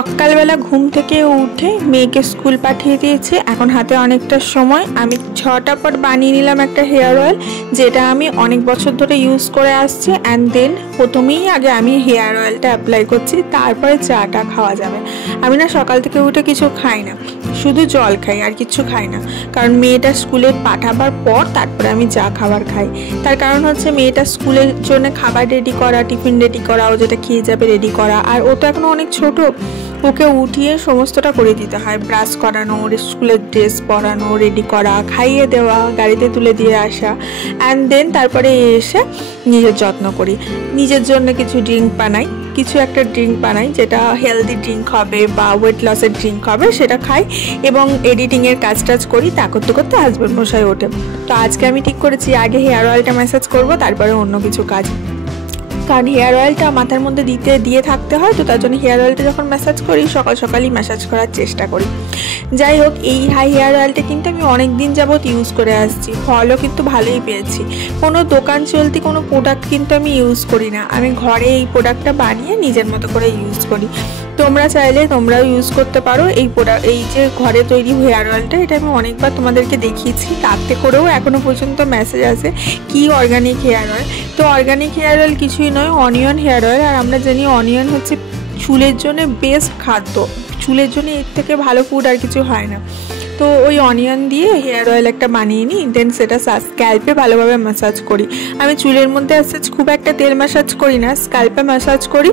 সকালবেলা ঘুম থেকে উঠে মেয়েকে স্কুল পাঠিয়ে দিয়েছি। এখন হাতে অনেকটা সময়। আমি 6টা পর বানিয়ে নিলাম একটা হেয়ার অয়েল, যেটা আমি অনেক বছর ধরে ইউজ করে আসছি। অ্যান্ড দেন প্রথমেই আগে আমি হেয়ার অয়েলটা অ্যাপ্লাই করছি, তারপরে চাটা খাওয়া যাবে। আমি না সকাল থেকে উঠে কিছু খাই না, শুধু জল খাই, আর কিছু খাই না। কারণ মেয়েটা স্কুলে পাঠাবার পর তারপরে আমি যা খাবার খাই। তার কারণ হচ্ছে মেয়েটা স্কুলের জন্য খাবার রেডি করা, টিফিন রেডি করা, ও যেটা খেয়ে যাবে রেডি করা। আর ও তো এখন অনেক ছোট, ওকে উঠিয়ে সমস্তটা করে দিতে হয়। ব্রাশ করানো, ওর স্কুলের ড্রেস পরানো, রেডি করা, খাইয়ে দেওয়া, গাড়িতে তুলে দিয়ে আসা। অ্যান্ড দেন তারপরে এসে নিজের যত্ন করি। নিজের জন্য কিছু ড্রিঙ্ক বানাই, কিছু একটা ড্রিঙ্ক বানাই যেটা হেলদি ড্রিঙ্ক হবে বা ওয়েট লসের ড্রিঙ্ক হবে, সেটা খাই। এবং এডিটিংয়ের কাজ টাজ করি। তা করতে করতে হাজব্যান্ড মশাই ওঠে। তো আজকে আমি ঠিক করেছি আগে হেয়ার অয়েলটা ম্যাসাজ করবো, তারপরে অন্য কিছু কাজ। কারণ হেয়ার অয়েলটা মাথার মধ্যে দিয়ে থাকতে হয়, তো তার জন্য হেয়ার অয়েলটা যখন ম্যাসাজ করি সকাল সকালই ম্যাসাজ করার চেষ্টা করি। যাই হোক, এই হেয়ার অয়েলটা কিন্তু আমি অনেক দিন যাবৎ ইউজ করে আসছি, ফলও কিন্তু ভালোই পেয়েছি। কোনো দোকান চলতি কোনো প্রোডাক্ট কিন্তু আমি ইউজ করি না, আমি ঘরে এই প্রোডাক্টটা বানিয়ে নিজের মতো করে ইউজ করি। তোমরা চাইলে তোমরাও ইউজ করতে পারো এই যে ঘরে তৈরি হেয়ার অয়েলটা। এটা আমি অনেকবার তোমাদেরকে দেখিয়েছি, তাতে করেও এখনও পর্যন্ত মেসেজ আসে কি অর্গানিক হেয়ার অয়েল। তো অর্গানিক হেয়ার অয়েল কিছুই নয়, অনিয়ন হেয়ার অয়েল। আর আমরা জানি অনিয়ন হচ্ছে চুলের জন্য বেস্ট খাদ্য, চুলের জন্য এর থেকে ভালো ফুড আর কিছু হয় না। তো ওই অনিয়ন দিয়ে হেয়ার অয়েল একটা বানিয়ে নিই, দেন সেটা স্ক্যাল্পে ভালোভাবে ম্যাসাজ করি। আমি চুলের মধ্যে খুব একটা তেল ম্যাসাজ করি না, স্ক্যাল্পে ম্যাসাজ করি।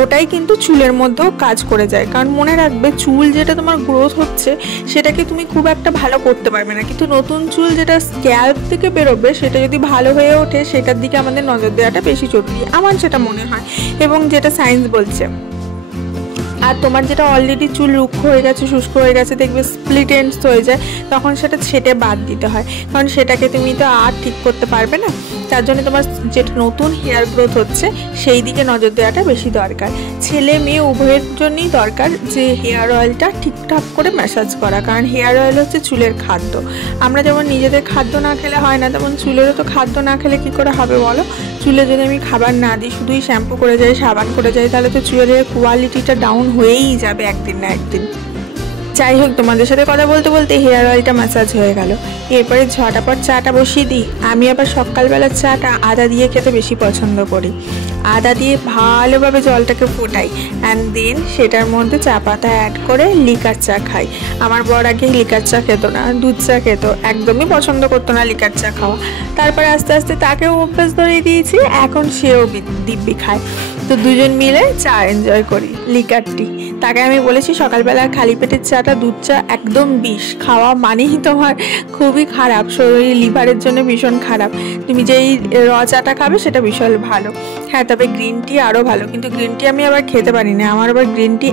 ওটাই কিন্তু চুলের মধ্যেও কাজ করে যায়। কারণ মনে রাখবে, চুল যেটা তোমার গ্রোথ হচ্ছে সেটাকে তুমি খুব একটা ভালো করতে পারবে না, কিন্তু নতুন চুল যেটা স্ক্যাল্প থেকে বেরোবে সেটা যদি ভালো হয়ে ওঠে, সেটার দিকে আমাদের নজর দেওয়াটা বেশি জরুরি, আমার যেটা মনে হয় এবং যেটা সায়েন্স বলছে। আর তোমার যেটা অলরেডি চুল রুক্ষ হয়ে গেছে, শুষ্ক হয়ে গেছে, দেখবে স্প্লিট এন্ডস হয়ে যায়, তখন সেটা ছেটে বাদ দিতে হয়। কারণ সেটাকে তুমি তো আর ঠিক করতে পারবে না। তার জন্য তোমার যেটা নতুন হেয়ার গ্রোথ হচ্ছে সেই দিকে নজর দেওয়াটা বেশি দরকার। ছেলে মেয়ে উভয়ের জন্যই দরকার যে হেয়ার অয়েলটা ঠিকঠাক করে ম্যাসাজ করা। কারণ হেয়ার অয়েল হচ্ছে চুলের খাদ্য। আমরা যেমন নিজেদের খাদ্য না খেলে হয় না, তেমন চুলেরও তো খাদ্য না খেলে কী করে হবে বলো? চুলে যদি আমি খাবার না দিই, শুধুই শ্যাম্পু করে যাই, সাবান করে যাই, তাহলে তো চুলের কোয়ালিটিটা ডাউন হয়েই যাবে একদিন না একদিন। যাই হোক, তোমাদের সাথে কথা বলতে বলতে হেয়ার অয়েলটা ম্যাসাজ হয়ে গেল। এরপরে 6টা পর চাটা বসিয়ে দিই। আমি আবার সকালবেলার চাটা আদা দিয়ে খেতে বেশি পছন্দ করি। আদা দিয়ে ভালোভাবে জলটাকে ফোটাই, অ্যান্ড দেন সেটার মধ্যে চা পাতা অ্যাড করে লিকার চা খাই। আমার বর আগে লিকার চা খেত না, দুধ চা খেত, একদমই পছন্দ করতো না লিকার চা খাওয়া। তারপরে আস্তে আস্তে তাকেও অভ্যাস ধরিয়ে দিয়েছি, এখন সেও দিব্যি খায়। তো দুজন মিলে চা এনজয় করি, লিকার টি। তাকে আমি বলেছি সকালবেলা খালি পেটের চাটা, দুধ চা একদম বিষ খাওয়া মানেই তোমার খুবই খারাপ, শরীর লিভারের জন্য ভীষণ খারাপ। তুমি যেই র চাটা খাবে সেটা ভীষণ ভালো। হ্যাঁ, তবে গ্রিন টি আরও ভালো, কিন্তু গ্রিন টি আমি আবার খেতে পারি না। আমার আবার গ্রিন টি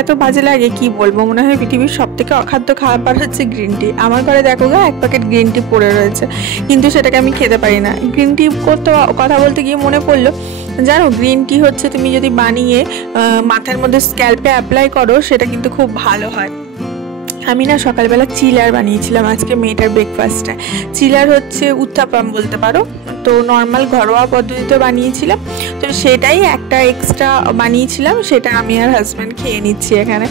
এত বাজে লাগে, কি বলবো। মনে হয় পৃথিবীর সবথেকে অখাদ্য খাবার হচ্ছে গ্রিন টি। আমার ঘরে দেখো গা, 1 প্যাকেট গ্রিন টি পড়ে রয়েছে, কিন্তু সেটাকে আমি খেতে পারি না। গ্রিন টি কথা বলতে গিয়ে মনে পড়লো, জানো গ্রিন টি হচ্ছে তুমি যদি বানিয়ে মাথার মধ্যে স্ক্যাল্পে অ্যাপ্লাই করো, সেটা কিন্তু খুব ভালো হয়। আমি না সকালবেলা চিলার বানিয়েছিলাম আজকে মেয়েটার ব্রেকফাস্টে। চিলার হচ্ছে উত্তাপাম বলতে পারো, তো নর্মাল ঘরোয়া পদ্ধতিতে বানিয়েছিলাম। তো সেটাই একটা এক্সট্রা বানিয়েছিলাম, সেটা আমি আর হাজব্যান্ড খেয়ে নিচ্ছি এখানে।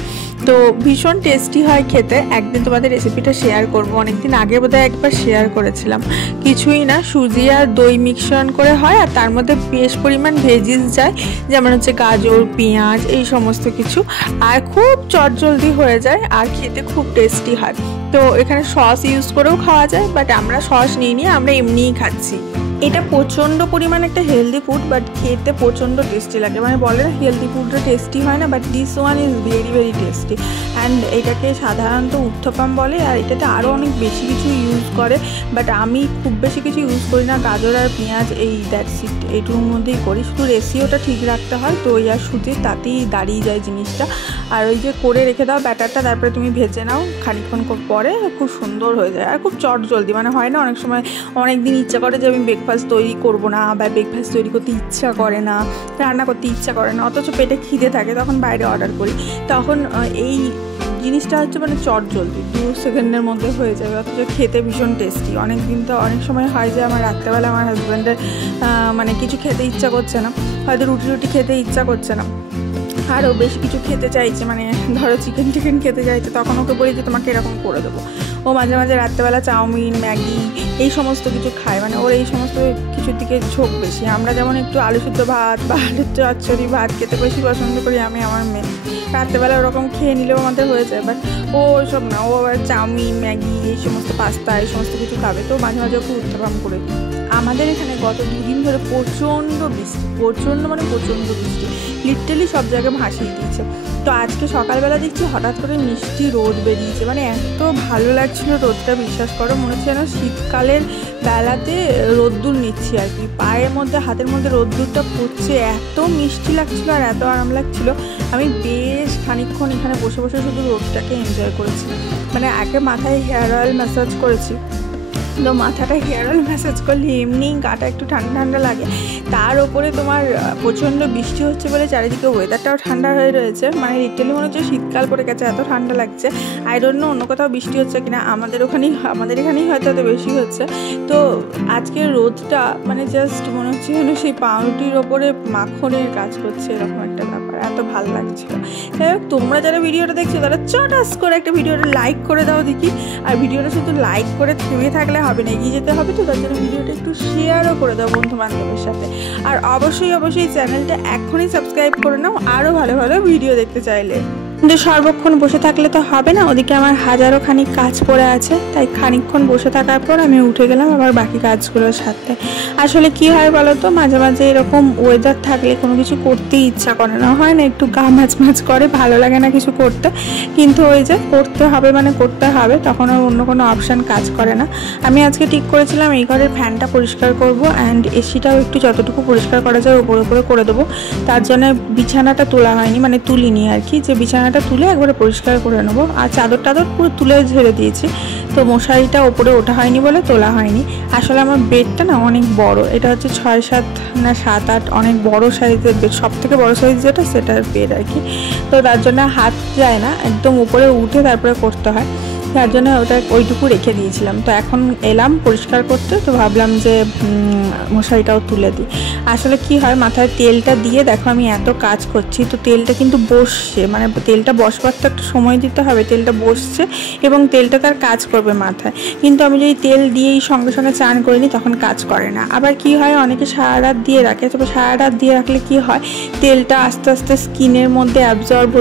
তো ভীষণ টেস্টি হয় খেতে। একদিন তোমাদের রেসিপিটা শেয়ার করবো, অনেকদিন আগে বোধহয় একবার শেয়ার করেছিলাম। কিছুই না, সুজি আর দই মিশ্রণ করে হয়, আর তার মধ্যে বেশ পরিমাণ ভেজিস যায়, যেমন হচ্ছে গাজর, পেঁয়াজ, এই সমস্ত কিছু। আর খুব চটজলদি হয়ে যায়, আর খেতে খুব টেস্টি হয়। তো এখানে সস ইউজ করেও খাওয়া যায়, বাট আমরা সস নিয়ে আমরা এমনিই খাচ্ছি। এটা প্রচণ্ড পরিমাণ একটা হেলদি ফুড, বাট খেতে প্রচণ্ড টেস্টি লাগে। মানে বলে না হেলদি ফুডটা টেস্টি হয় না, but this one is very tasty. And এটাকে সাধারণত উত্তপম বলে, আর এটাতে আরও অনেক বেশি কিছু ইউজ করে, বাট আমি খুব বেশি কিছু ইউজ করি না। গাজর আর পেঁয়াজ, এই দ্যাটস ইট, এইটুকুর মধ্যেই করি। শুধু রেসিওটা ঠিক রাখতে হয়, দই আর সুজি, তাতেই দাঁড়িয়ে যায় জিনিসটা। আর ওই যে করে রেখে দাও ব্যাটারটা, তারপরে তুমি ভেজে নাও, খানিকক্ষণ পরে খুব সুন্দর হয়ে যায়। আর খুব চটজলদি, মানে হয় না অনেক সময় অনেক দিন ইচ্ছা করে যে আমি ব্রেকফাস্ট তৈরি করবো না, বা ব্রেকফাস্ট তৈরি করতে ইচ্ছা করে না, রান্না করতে ইচ্ছা করে না, অথচ পেটে খিদে থাকে, তখন বাইরে অর্ডার করি। তখন এই জিনিসটা হচ্ছে মানে চটজলদি 2 সেকেন্ডের মধ্যে হয়ে যাবে, অথচ খেতে ভীষণ টেস্টি। অনেক সময় হয় যে আমার রাত্রেবেলা আমার হাজব্যান্ডের মানে কিছু খেতে ইচ্ছা করছে না, হয়তো রুটি খেতে ইচ্ছা করছে না, আরও বেশি কিছু খেতে চাইছে, মানে ধরো চিকেন খেতে চাইছে, তখন ওকে বলি যে তোমাকে এরকম করে দেবো। ও মাঝে মাঝে রাত্রেবেলা চাউমিন, ম্যাগি এই সমস্ত কিছু খায়, মানে ওর এই সমস্ত কিছুর দিকে ঝোঁক বেশি। আমরা যেমন একটু আলু সিদ্ধ ভাত বা আলুর চচ্চড়ি ভাত খেতে বেশি পছন্দ করি আমি আমার মেয়ে, রাত্রেবেলা ওরকম খেয়ে নিলেও আমাদের হয়ে যায়। বাট ও ওইসব না, ও আবার চাউমিন, ম্যাগি এই সমস্ত পাস্তা এই সমস্ত কিছু খাবে, তো মাঝে মাঝে ওকে উত্থাপন করে দিই। আমাদের এখানে গত 2 দিন ধরে প্রচণ্ড বৃষ্টি, প্রচণ্ড বৃষ্টি, লিটারালি সব জায়গায় ভাসিয়ে দিয়েছে। তো আজকে সকালবেলা দেখছি হঠাৎ করে মিষ্টি রোদ বেরিয়েছে, মানে এত ভালো লাগছিল রোদটা, বিশ্বাস করো মনে হচ্ছে যেন শীতকালের বেলাতে রোদ্দুর নিচ্ছি আর কি, পায়ের মধ্যে হাতের মধ্যে রোদ্দুরটা পড়ছে, এত মিষ্টি লাগছিলো আর এত আরাম লাগছিলো। আমি বেশ খানিকক্ষণ এখানে বসে বসে শুধু রোদটাকে এনজয় করেছি। মানে আগে মাথায় হেয়ার অয়েল ম্যাসাজ করেছি, তো মাথাটা হেয়ার অয়েল ম্যাসাজ করলে এমনিই গাটা একটু ঠান্ডা ঠান্ডা লাগে, তার ওপরে তোমার প্রচণ্ড বৃষ্টি হচ্ছে বলে চারিদিকে ওয়েদারটাও ঠান্ডা হয়ে রয়েছে, মানে লিটারালি মনে হচ্ছে শীতকাল পড়ে গেছে, এত ঠান্ডা লাগছে। আই ডোন্ট নো অন্য কোথাও বৃষ্টি হচ্ছে কিনা, আমাদের এখানেই হয়তো এত বেশি হচ্ছে। তো আজকের রোদটা মানে জাস্ট মনে হচ্ছে যেন সেই পাউরুটির ওপরে মাখনের কাজ করছে, এরকম একটা ব্যাপার, এত ভালো লাগছিল। যাই হোক, তোমরা যারা ভিডিওটা দেখছো তারা চটাস করে একটা ভিডিওটা লাইক করে দাও দেখি, আর ভিডিওটা শুধু লাইক করে থেমে থাকলে হবে না, এগিয়ে যেতে হবে, তো তার জন্য ভিডিওটা একটু শেয়ারও করে দাও বন্ধু বান্ধবের সাথে। আর অবশ্যই চ্যানেলটা এখনই সাবস্ক্রাইব করে নাও আরও ভালো ভালো ভিডিও দেখতে চাইলে। কিন্তু সর্বক্ষণ বসে থাকলে তো হবে না, ওদিকে আমার হাজারো খানিক কাজ পড়ে আছে, তাই খানিকক্ষণ বসে থাকার পর আমি উঠে গেলাম আবার বাকি কাজগুলোর সাথে। আসলে কি হয় বলো তো, মাঝে মাঝে এরকম ওয়েদার থাকলে কোনো কিছু করতেই ইচ্ছা করে না, হয় না একটু গা মাছ করে, ভালো লাগে না কিছু করতে, কিন্তু ওই যে করতে হবে, তখন আর অন্য কোনো অপশান কাজ করে না। আমি আজকে ঠিক করেছিলাম এই ঘরের ফ্যানটা পরিষ্কার করব, অ্যান্ড এসিটাও একটু যতটুকু পরিষ্কার করা যায় উপরে করে দেবো। তার জন্য বিছানাটা তোলা হয়নি, মানে তুলিনি আর কি, যে বিছানাটা তুলে একবারে পরিষ্কার করে নেবো। আর চাদর পুরো তুলে ঝেড়ে দিয়েছি, তো মশারিটা ওপরে ওঠা হয়নি বলে তোলা হয়নি। আসলে আমার বেডটা না অনেক বড়, এটা হচ্ছে 6-7 না 7-8, অনেক বড় সাইজের বেড, সব থেকে বড় সাইজ যেটা সেটার বেড আর কি। তো তার জন্য হাত যায় না, একদম উপরে উঠে তারপরে করতে হয়, তার জন্য ওটা ওইটুকু রেখে দিয়েছিলাম। তো এখন এলাম পরিষ্কার করতে, তো ভাবলাম যে মশারিটাও তুলে দিই। আসলে কি হয়, মাথায় তেলটা দিয়ে দেখো আমি এত কাজ করছি, তো তেলটা কিন্তু বসছে, মানে তেলটা বসবার তো একটা সময় দিতে হবে, তেলটা বসছে এবং তেলটা তার কাজ করবে মাথায়। কিন্তু আমি যদি তেল দিয়েই সঙ্গে সঙ্গে চান করে নিই তখন কাজ করে না। আবার কি হয়, অনেকে সারা রাত দিয়ে রাখে, তবে সারা রাত দিয়ে রাখলে কি হয়, তেলটা আস্তে আস্তে স্কিনের মধ্যে অ্যাবজর্ব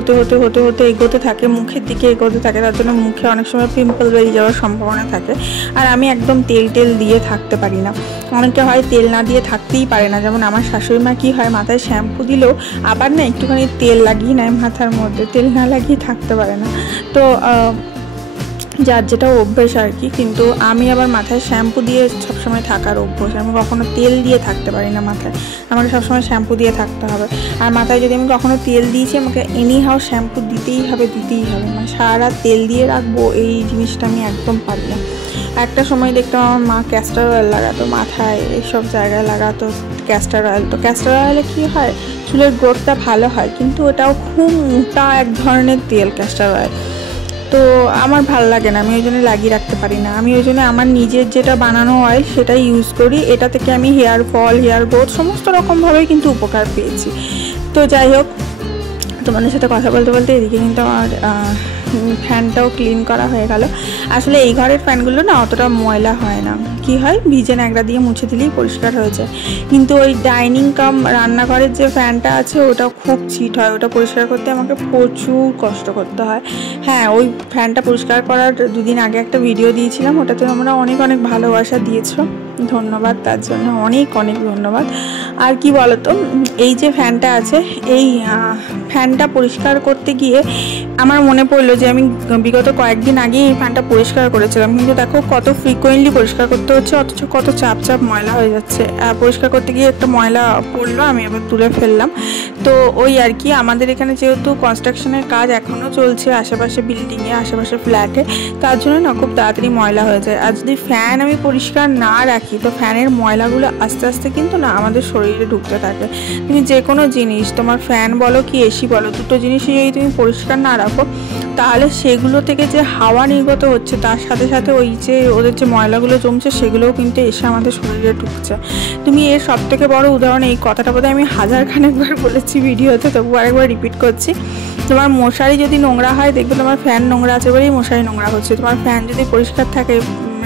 হতে এগোতে থাকে, মুখের দিকে এগোতে থাকে, তার জন্য মুখে অনেক সময় পিম্পল বেরিয়ে যাওয়ার সম্ভাবনা থাকে। আর আমি একদম তেল দিয়ে থাকতে পারি না, অনেকে হয় তেল না দিয়ে থাকতেই পারে না, যেমন আমার শাশুড়ি মা কি হয়, মাথায় শ্যাম্পু দিলেও আবার না একটুখানি তেল লাগিয়ে নেয় মাথার মধ্যে, তেল না লাগিয়ে থাকতে পারে না। তো যার যেটা অভ্যেস আর কি, কিন্তু আমি আবার মাথায় শ্যাম্পু দিয়ে সবসময় থাকার অভ্যাস, আমি কখনো তেল দিয়ে থাকতে পারি না মাথায়, আমাকে সবসময় শ্যাম্পু দিয়ে থাকতে হবে। আর মাথায় যদি আমি কখনো তেল দিয়েছি আমাকে এনিহাও শ্যাম্পু দিতেই হবে, মানে সারা রাত তেল দিয়ে রাখবো এই জিনিসটা আমি একদম পারি না। একটা সময় দেখতাম আমার মা ক্যাস্টার অয়েল লাগাতো মাথায়, এইসব জায়গায় লাগাতো ক্যাস্টার অয়েল। তো ক্যাস্টার অয়েলে কী হয়, চুলের গ্রোথটা ভালো হয়, কিন্তু ওটাও খুব মোটা এক ধরনের তেল ক্যাস্টার অয়েল, তো আমার ভালো লাগে না, আমি ওই জন্য লাগিয়ে রাখতে পারি না। আমি ওই জন্য আমার নিজের যেটা বানানো অয়েল সেটাই ইউজ করি, এটা থেকে আমি হেয়ার ফল, হেয়ার গ্রোথ সমস্ত রকমভাবেই কিন্তু উপকার পেয়েছি। তো যাই হোক, তোমাদের সাথে কথা বলতে এদিকে কিন্তু আমার ফ্যানটাও ক্লিন করা হয়ে গেল। আসলে এই ঘরের ফ্যানগুলো না অতটা ময়লা হয় না, কি হয় ভিজে ন্যাকড়া দিয়ে মুছে দিলেই পরিষ্কার হয়ে যায়, কিন্তু ওই ডাইনিং কাম রান্নাঘরের যে ফ্যানটা আছে ওটা খুব চিট হয়, ওটা পরিষ্কার করতে আমাকে প্রচুর কষ্ট করতে হয়। হ্যাঁ, ওই ফ্যানটা পরিষ্কার করার 2 দিন আগে একটা ভিডিও দিয়েছিলাম, ওটাতে তোমরা অনেক ভালোবাসা দিয়েছো, ধন্যবাদ, তার জন্য অনেক ধন্যবাদ। আর কি বলতো, এই যে ফ্যানটা আছে, এই ফ্যানটা পরিষ্কার করতে গিয়ে আমার মনে পড়লো যে আমি বিগত কয়েকদিন আগে এই ফ্যানটা পরিষ্কার করেছিলাম, কিন্তু দেখো কত ফ্রিকোয়েন্টলি পরিষ্কার করতে হচ্ছে, অথচ কত চাপ ময়লা হয়ে যাচ্ছে। পরিষ্কার করতে গিয়ে একটা ময়লা পড়লো, আমি আবার তুলে ফেললাম। তো ওই আর কি, আমাদের এখানে যেহেতু কনস্ট্রাকশনের কাজ এখনও চলছে আশেপাশে বিল্ডিংয়ে, আশেপাশে ফ্ল্যাটে, তার জন্য না খুব তাড়াতাড়ি ময়লা হয়ে যায়। আর যদি ফ্যান আমি পরিষ্কার না রাখি তো ফ্যানের ময়লাগুলো আস্তে আস্তে কিন্তু না আমাদের শরীরে ঢুকতে থাকে। তুমি যে কোনো জিনিস, তোমার ফ্যান বলো কি এসি বলো, দুটো জিনিসই যদি তুমি পরিষ্কার না রাখো তাহলে সেগুলো থেকে যে হাওয়া নির্গত হচ্ছে তার সাথে সাথে ওই যে ওদের যে ময়লাগুলো জমছে সেগুলোও কিন্তু এসে আমাদের শরীরে ঢুকছে। তুমি এর সব থেকে বড় উদাহরণ, এই কথাটা বোধহয় আমি হাজারখানেকবার বলেছি ভিডিওতে, তবু আরেকবার রিপিট করছি। তোমার মশারি যদি নোংরা হয়, দেখবে তোমার ফ্যান নোংরা আছে বলেই মশারি নোংরা হচ্ছে। তোমার ফ্যান যদি পরিষ্কার থাকে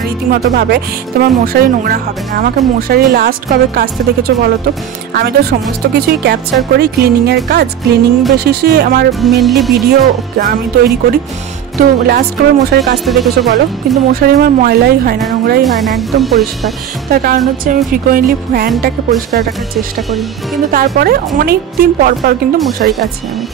রীতিমতো ভাবে, তোমার মশারি নোংরা হবে না। আমাকে মশারি লাস্ট কবে কাচতে দেখেছো বলো তো? আমি তো সমস্ত কিছুই ক্যাপচার করি, ক্লিনিংয়ের কাজ, ক্লিনিং বেসিসে আমার মেনলি ভিডিও আমি তৈরি করি। তো লাস্ট কবে মশারি কাচতে দেখেছো বলো? কিন্তু মশারি আমার ময়লাই হয় না, নোংরাই হয় না, একদম পরিষ্কার। তার কারণ হচ্ছে আমি ফ্রিকোয়েন্টলি ফ্যানটাকে পরিষ্কার রাখার চেষ্টা করি, কিন্তু তারপরে অনেক দিন পর পর কিন্তু মশারি কাছি আমি।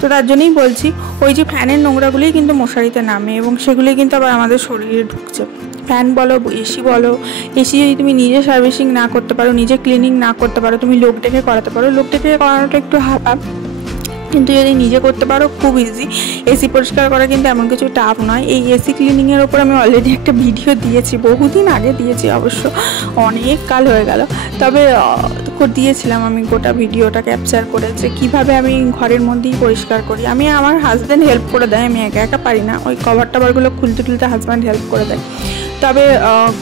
তো তার জন্যই বলছি, ওই যে ফ্যানের নোংরাগুলোই কিন্তু মশারিতে নামে এবং সেগুলোই কিন্তু আবার আমাদের শরীরে ঢুকছে। ফ্যান বলো, এসি বলো, এসি যদি তুমি নিজে সার্ভিসিং না করতে পারো, নিজে ক্লিনিং না করতে পারো, তুমি লোক ডেকে করাতে পারো। লোক ডেকে করানোটা একটু হালকা, কিন্তু যদি নিজে করতে পারো খুব ইজি। এসি পরিষ্কার করা কিন্তু এমন কিছু টাফ নয়। এই এসি ক্লিনিংয়ের ওপর আমি অলরেডি একটা ভিডিও দিয়েছি, বহুদিন আগে দিয়েছি অবশ্য, অনেক কাল হয়ে গেল, তবে দিয়েছিলাম আমি গোটা ভিডিওটা ক্যাপচার করে, যে কীভাবে আমি ঘরের মধ্যেই পরিষ্কার করি। আমি আমার হাজব্যান্ড হেল্প করে দেয়, আমি একা একা পারি না। ওই কভার টাভারগুলো খুলতে খুলতে হাজব্যান্ড হেল্প করে দেয়। তবে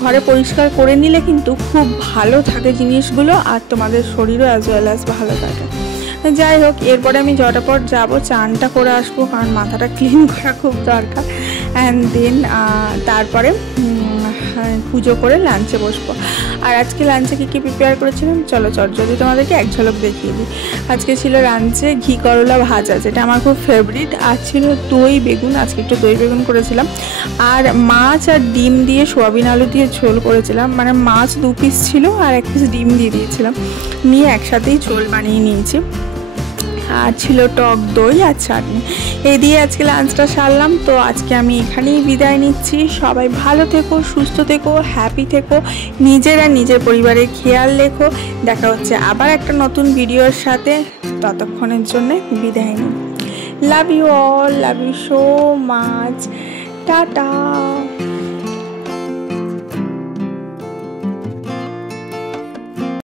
ঘরে পরিষ্কার করে নিলে কিন্তু খুব ভালো থাকে জিনিসগুলো, আর তোমাদের শরীরও অ্যাজ ওয়েল অ্যাজ ভালো থাকে। যাই হোক, এরপরে আমি ঝটাপট যাবো, চানটা করে আসবো, কারণ মাথাটা ক্লিন করা খুব দরকার। অ্যান্ড দেন তারপরে পুজো করে লাঞ্চে বসবো। আর আজকে লাঞ্চে কী প্রিপেয়ার করেছিলাম চলো যদি তোমাদেরকে এক ঝলক দেখিয়ে দিই। আজকে ছিল লাঞ্চে ঘি করলা ভাজা, যেটা আমার খুব ফেভারিট, আর ছিল দই বেগুন, আজকে একটু দই বেগুন করেছিলাম, আর মাছ আর ডিম দিয়ে সোয়াবিন আলু দিয়ে ঝোল করেছিলাম। মানে মাছ 2 পিস ছিল আর 1 পিস ডিম দিয়ে দিয়েছিলাম, নিয়ে একসাথেই ঝোল বানিয়ে নিয়েছি। আর ছিল টক দই আর চাটনি। এই দিয়ে আজকে লাঞ্চটা সারলাম। তো আজকে আমি এখানেই বিদায় নিচ্ছি। সবাই ভালো থেকো, সুস্থ থেকো, হ্যাপি থেকো, নিজের আর নিজের পরিবারের খেয়াল রেখো। দেখা হচ্ছে আবার একটা নতুন ভিডিওর সাথে, ততক্ষণের জন্য বিদায় নিই। Love you all, love you so much, tata.